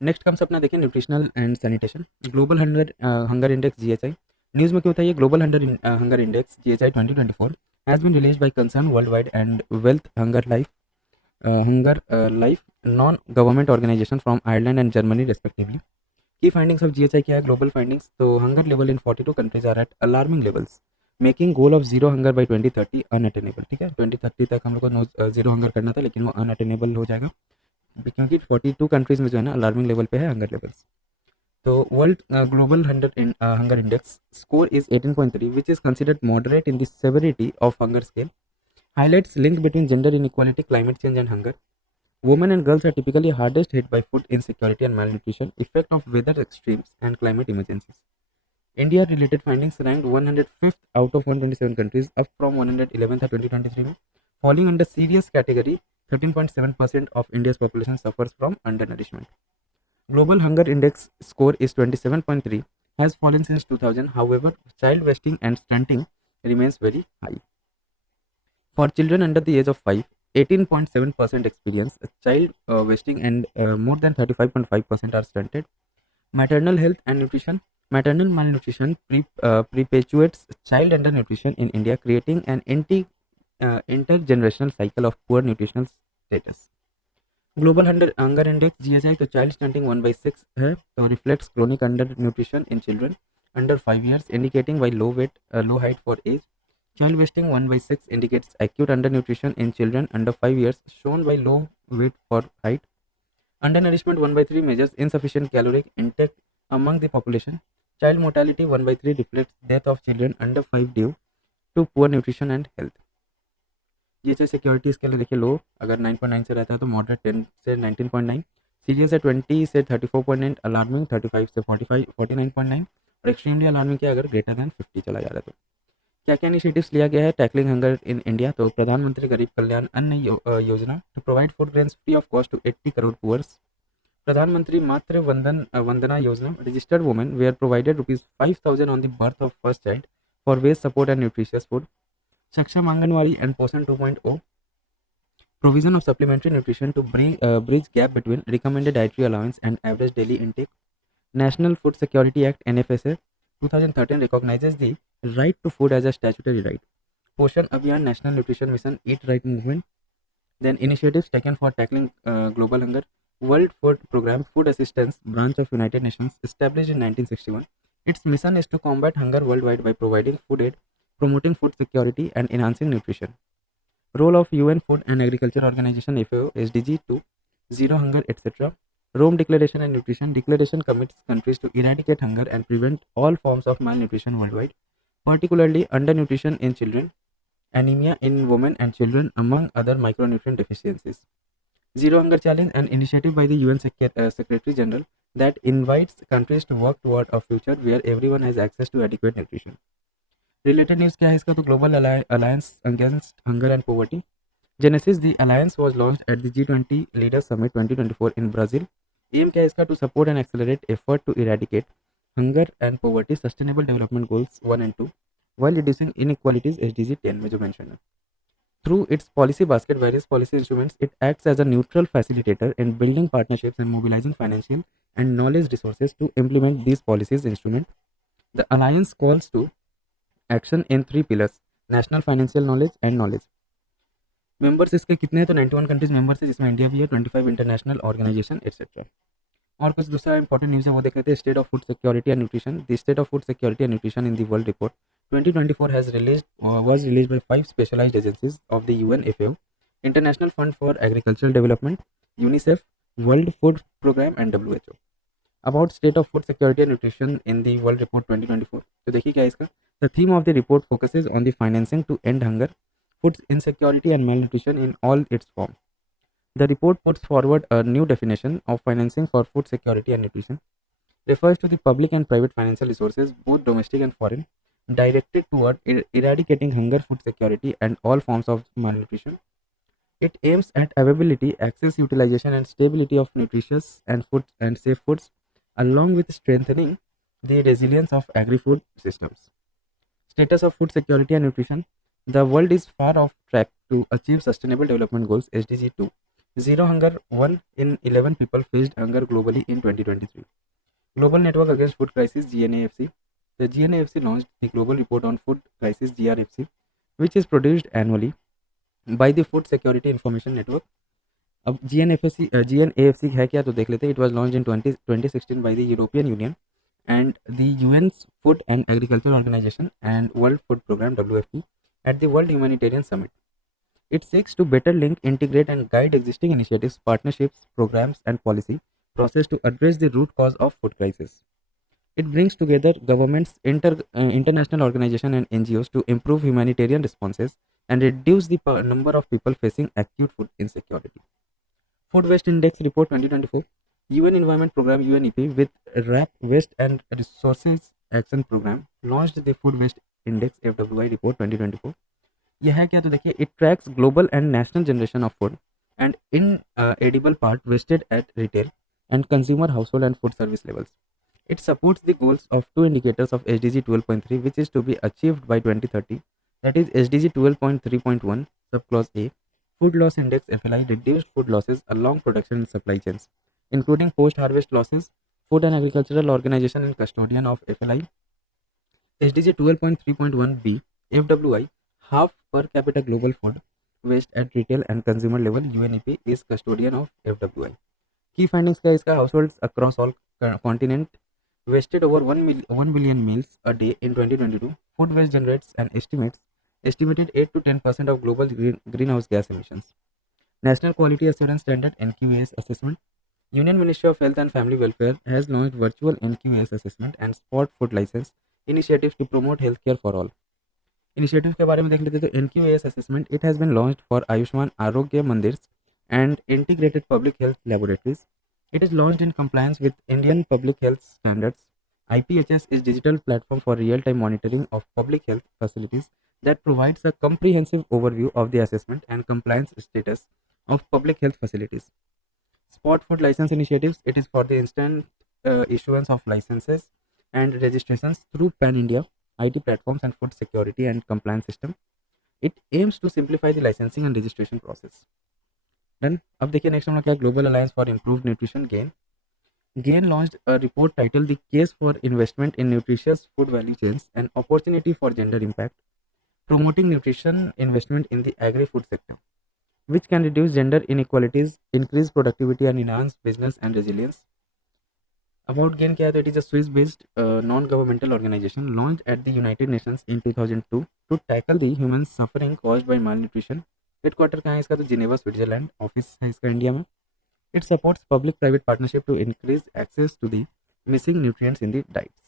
Next comes अपना देखें nutritional and sanitation. Global hunger index GHI. News में क्यों था ये? Global hunger index GHI 2024 has been released by concern world wide and wealth hunger life non government organisation from Ireland and Germany respectively. की findings of GHI क्या है? Global findings तो hunger level in 42 countries are at alarming levels, making goal of zero hunger by 2030 unattainable. ठीक है, 2030 तक हम लोग को जीरो हंगर करना था, लेकिन वो अनअटेनेबल हो जाएगा क्योंकि 42 कंट्रीज में जो है ना अलार्मिंग लेवल पे है हंगर लेवल्स। तो world global hunger index score is 18.3 which is considered moderate in the severity of hunger scale, highlights link between gender inequality, climate change and hunger. Women and girls are typically hardest hit by food insecurity and malnutrition, effect of weather extremes and climate emergencies. India related findings ranked 105th out of 127 countries, up from 111th at 2023 में, falling under serious category. 13.7% of India's population suffers from undernourishment. Global Hunger Index score is 27.3, has fallen since 2000. However, child wasting and stunting remains very high. For children under the age of 5, 18.7% experience child wasting and more than 35.5% are stunted. Maternal health and nutrition. Maternal malnutrition perpetuates child undernutrition in India, creating an intergenerational cycle of poor nutritional status. Global hunger index GHI तो child stunting 1/6 है, तो reflects chronic under nutrition in children under 5 years, indicating by low weight low height for age. Child wasting 1/6 indicates acute undernutrition in children under 5 years, shown by low weight for height. Undernourishment 1/3 measures insufficient caloric intake among the population. Child mortality 1/3 reflects death of children under 5 due to poor nutrition and health. GHI security इसके लिए देखिए लो, अगर 9.9 से रहता है तो moderate 10 से 19.9, serious है 20 से 34.9, अलार्मिंग 35 से 49.9 और एक्सट्रीमली अलार्मिंग क्या अगर ग्रेटर देन 50 चला जा रहा है तो। क्या क्या इनिशिएटिव्स लिया गया है टैकलिंग हंगर इन इंडिया? तो प्रधानमंत्री गरीब Kalyan Anna Yojana to provide food grains free of cost to 80 crore poors. Pradhan Mantri Matru Vandana Yojana, registered women were provided ₹5,000 on the birth of first child for west support and nutritious food. Saksham Anganwadi and पोषण 2.0, provision of supplementary nutrition to bridge gap between recommended dietary allowance and average daily intake. National Food Security Act NFSA 2013 recognizes the right to food as a statutory right. Poshan Abhiyan, National Nutrition Mission, Eat Right movement. Then initiatives taken for tackling global hunger. World Food Program, Food Assistance Branch of United Nations, established in 1961. Its mission is to combat hunger worldwide by providing food aid, promoting food security, and enhancing nutrition. Role of UN Food and Agriculture Organization FAO, SDG 2, Zero Hunger, etc. Rome Declaration and Nutrition Declaration commits countries to eradicate hunger and prevent all forms of malnutrition worldwide, particularly undernutrition in children, anemia in women and children, among other micronutrient deficiencies. Zero Hunger Challenge, an initiative by the UN Secretary General that invites countries to work toward a future where everyone has access to adequate nutrition. Related news क्या है इसका? तो global alliance against hunger and poverty. Genesis the alliance was launched at the G20 leaders summit 2024 in Brazil. Aim क्या है इसका? To support and accelerate effort to eradicate hunger and poverty sustainable development goals 1 and 2 while reducing inequalities, SDG 10 में जो mention है. Through its policy basket, various policy instruments, it acts as a neutral facilitator in building partnerships and mobilizing financial and knowledge resources to implement these policies instruments. The alliance calls to action in 3 pillars, national financial knowledge and knowledge. Members इसके कितने हैं? तो 91 countries members है, जिसमें India भी है, 25 international organisation etcetera. और कुछ दूसरा इंपॉर्टेंट न्यूज़ है वो देख लेते हैं. State of food security and nutrition. The state of food security and nutrition in the world report 2024 has was released by 5 specialized agencies of the UN FAO, International Fund for Agricultural Development, UNICEF, World Food Program and WHO. About state of food security and nutrition in the world report 2024. तो देखिए क्या है इसका. The theme of the report focuses on the financing to end hunger, food insecurity and malnutrition in all its forms. The report puts forward a new definition of financing for food security and nutrition, refers to the public and private financial resources, both domestic and foreign, directed toward eradicating hunger, food security and all forms of malnutrition. It aims at availability, access, utilization and stability of nutritious and food and safe foods, along with strengthening the resilience of agri-food systems. Status of food security and nutrition. The world is far off track to achieve Sustainable Development Goals, SDG 2, Zero hunger, 1 in 11 people faced hunger globally in 2023. Global Network Against Food Crisis, GNAFC. The GNAFC launched the Global Report on Food Crisis, GRFC, which is produced annually by the Food Security Information Network. अब GNAFC है क्या, तो देख लेते हैं. It was launched in 2016 by the European Union and the UN's Food and Agriculture Organization and World Food Program (WFP) at the World Humanitarian Summit. It seeks to better link, integrate, and guide existing initiatives, partnerships, programs, and policy process to address the root cause of food crisis. It brings together governments, international organizations, and NGOs to improve humanitarian responses and reduce the number of people facing acute food insecurity. Food Waste Index Report 2024. UN Environment Program (UNEP) with RAP Waste and Resources Action Program launched the Food Waste Index (FWI) Report 2024. यह है क्या, तो देखिए, it tracks global and national generation of food and inedible part wasted at retail and consumer, household, and food service levels. It supports the goals of two indicators of SDG 12.3, which is to be achieved by 2030. That is SDG 12.3.1, subclause A, Food Loss Index (FLI), reduced food losses along production and supply chains, including post-harvest losses. Food and Agricultural Organization and custodian of FLI. SDG 12.3.1b, FWI, half per capita global food waste at retail and consumer level. UNEP is custodian of FWI. Key findings क्या है इसका? Households across all continent wasted over 1 billion meals a day in 2022. Food waste generates an estimated 8 to 10% of global greenhouse gas emissions. National Quality Assurance Standard (NQAS) assessment. Union Ministry of Health and Family Welfare has launched virtual NQAS assessment and spot food license initiatives to promote healthcare for all. Initiative के बारे में देख लेते तो NQAS assessment, it has been launched for Ayushman Arogya Mandirs and integrated public health laboratories. It is launched in compliance with Indian public health standards. IPHS is digital platform for real-time monitoring of public health facilities that provides a comprehensive overview of the assessment and compliance status of public health facilities. Spot food license initiatives, it is for the instant issuance of licenses and registrations through pan-India IT platforms and food security and compliance system. It aims to simplify the licensing and registration process. Done. अब देखिए next हम लोग क्या, global alliance for improved nutrition GAIN launched a report titled The Case for Investment in Nutritious Food Value Chains, an Opportunity for Gender Impact, promoting nutrition investment in the agri-food sector, which can reduce gender inequalities, increase productivity, and enhance business and resilience. About GAIN क्या है, तो it is a Swiss-based non-governmental organization launched at the United Nations in 2002 to tackle the human suffering caused by malnutrition. Headquarter कहाँ है इसका, तो Geneva, Switzerland. Office है इसका India में. It supports public-private partnership to increase access to the missing nutrients in the diets.